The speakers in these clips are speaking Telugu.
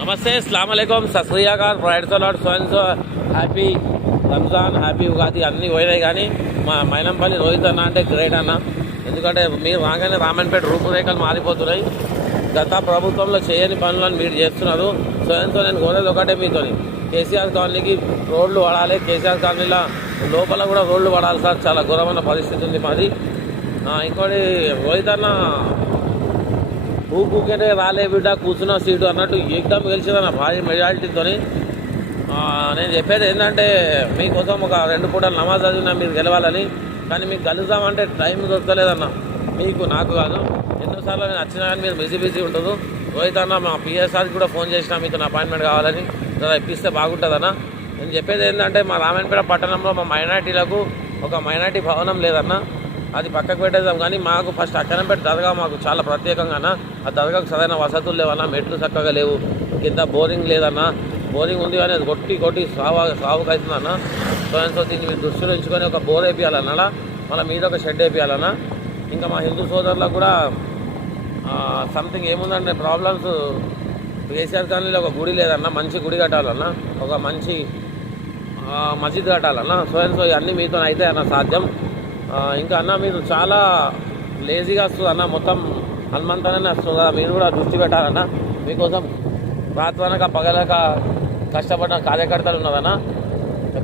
నమస్తే అస్సలాముఅలైకుం సత్ శ్రీ అకాల్ praise lord so happy Ramzan happy Ugadi అన్నీ పోయినాయి. కానీ మా మైనంపల్లి రోహిత్ అన్న అంటే గ్రేట్ అన్న. ఎందుకంటే మీరు రాగానే రామన్పేట రూపురేఖలు మారిపోతున్నాయి. గత ప్రభుత్వంలో చేయని పనులను మీరు చేస్తున్నారు. సో నేను కోరేది ఒకటే మీతో, కేసీఆర్ కాలనీకి రోడ్లు పడాలి. కేసీఆర్ కాలనీలో లోపల కూడా రోడ్లు పడాలి సార్. చాలా ఘోరమైన పరిస్థితి ఉంది మాది. ఇంకోటి రోహిత్ అన్న ఊకే రాలే బిడ్డ కూర్చున్న సీటు అన్నట్టు ఎగ్జామ్ గెలిచేదన్న భారీ మెజారిటీతో. నేను చెప్పేది ఏంటంటే మీకోసం ఒక 2 పూటలు నమాజ్ చదివినా మీరు గెలవాలని. కానీ మీకు కలుద్దామంటే టైం దొరకలేదన్న. మీకు నాకు కాదు, ఎన్నోసార్లు నేను వచ్చినా కానీ మీరు బిజీ ఉంటుంది. రోహిత్ అన్న మా పిఎస్ఆర్కి కూడా ఫోన్ చేసినా మీకు నా అపాయింట్మెంట్ కావాలని, ఇప్పిస్తే బాగుంటుందన్న. నేను చెప్పేది ఏంటంటే మా రామన్పేట పట్టణంలో మా మైనార్టీలకు ఒక మైనార్టీ భవనం లేదన్న. అది పక్కకు పెట్టేద్దాం. కానీ మాకు ఫస్ట్ అక్కనంపేట దర్గా మాకు చాలా ప్రత్యేకంగా. ఆ దర్గాకు సరైన వసతులు లేవన్నా, మెట్లు చక్కగా లేవు, కింద బోరింగ్ లేదన్నా. బోరింగ్ ఉంది కానీ అది కొట్టి సావుకు అవుతుందన్న. సో దీన్ని మీరు దృష్టిలో ఉంచుకొని ఒక బోర్ వేయాలన్నా, మళ్ళీ మీద ఒక షెడ్ వేయాలన్నా. ఇంకా మా హిందూ సోదరులకు కూడా సంథింగ్ ఏముందంటే ప్రాబ్లమ్స్. కేసీఆర్ కాలనీలో ఒక గుడి లేదన్నా, మంచి గుడి కట్టాలన్నా, ఒక మంచి మసీద్ కట్టాలన్నా. సో ఇవన్నీ మీతో అయితే అన్న సాధ్యం. ఇంకా అన్న మీరు చాలా లేజీగా వస్తుంది అన్న, మొత్తం హనుమంతనే వస్తుందా. మీరు కూడా దృష్టి పెట్టాలన్న. మీకోసం రాత్రనక పగలక కష్టపడిన కార్యకర్తలు ఉన్నదన్న.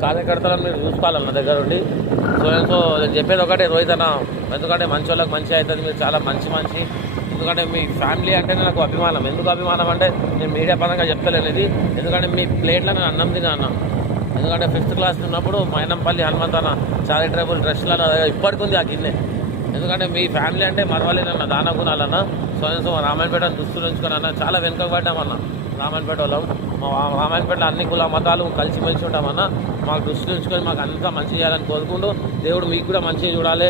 కార్యకర్తలను మీరు చూసుకోవాలన్న దగ్గర ఉండి. సో నేను చెప్పేది ఒకటే రోహిత్ అన్న, ఎందుకంటే మంచి వాళ్ళకి మంచి అవుతుంది. మీరు చాలా మంచి ఎందుకంటే మీ ఫ్యామిలీ అంటేనే నాకు అభిమానం. ఎందుకు అభిమానం అంటే నేను మీడియా పరంగా చెప్తలేను ఇది. ఎందుకంటే మీ ప్లేట్లో నేను అన్నం తిన్నా అన్న. ఎందుకంటే 5th క్లాస్ ఉన్నప్పుడు మైనంపల్లి హనుమంతన్న చారిటబుల్ ట్రస్ట్లలో ఇప్పటికి ఉంది ఆ గిన్నె. ఎందుకంటే మీ ఫ్యామిలీ అంటే మరవలేనన్న, దాన గుణాలన్న. సో రామాయణపేటను దుస్తులు ఉంచుకొని చాలా వెనుకబడ్డామన్న. రామాయణపేట వాళ్ళం, మా రామాయణపేటలో అన్ని కుల మతాలు కలిసిమెలిసి ఉంటామన్న. మాకు దృష్టిలో ఉంచుకొని మాకు అంతా మంచి చేయాలని కోరుకుంటూ, దేవుడు మీకు కూడా మంచిగా చూడాలి,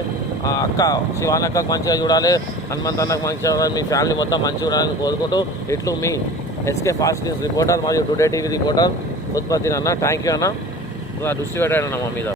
అక్క శివానక్కకు మంచిగా చూడాలి, హనుమంతన్నకు మంచిగా చూడాలి, మీ ఫ్యామిలీ మొత్తం మంచిగా చూడాలని కోరుకుంటూ ఇట్లు మీ ఎస్కే ఫాస్ట్ న్యూస్ రిపోర్టర్ మరియు టుడే టీవీ రిపోర్టర్ ఉత్పత్తి అన్న. థ్యాంక్ యూ అన్న, దృష్టి పెట్టాడన్న మా మీద.